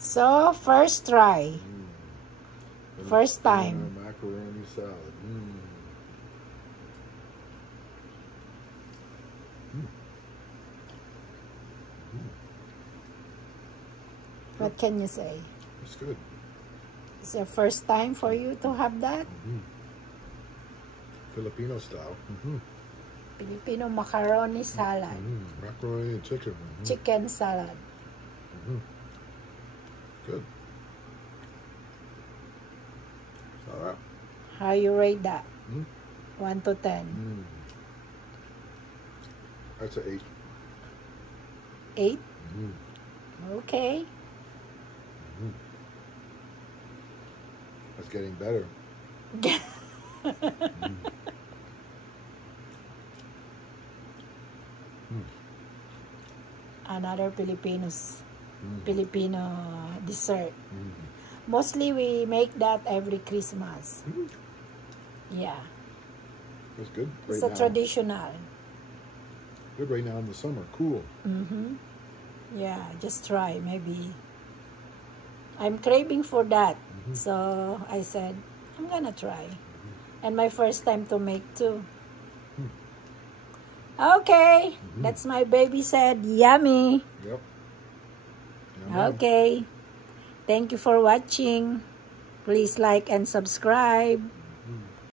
So, first try. First time. Macaroni salad. What can you say? It's good. It's the first time for you to have that? Filipino style. Filipino macaroni salad. Macaroni and chicken. Chicken salad. Good. Sarap. How you rate that? 1 to 10. That's an 8? 8. Okay. That's getting better. Another Filipino dessert. Mostly we make that every Christmas. Yeah. It's good right It's now. a traditional. Good right now in the summer. Cool. Yeah, just try. Maybe. I'm craving for that. So I said, I'm gonna try. And my first time to make too. Okay. That's my baby said, yummy. Yep. Okay. Thank you for watching. Please like and subscribe.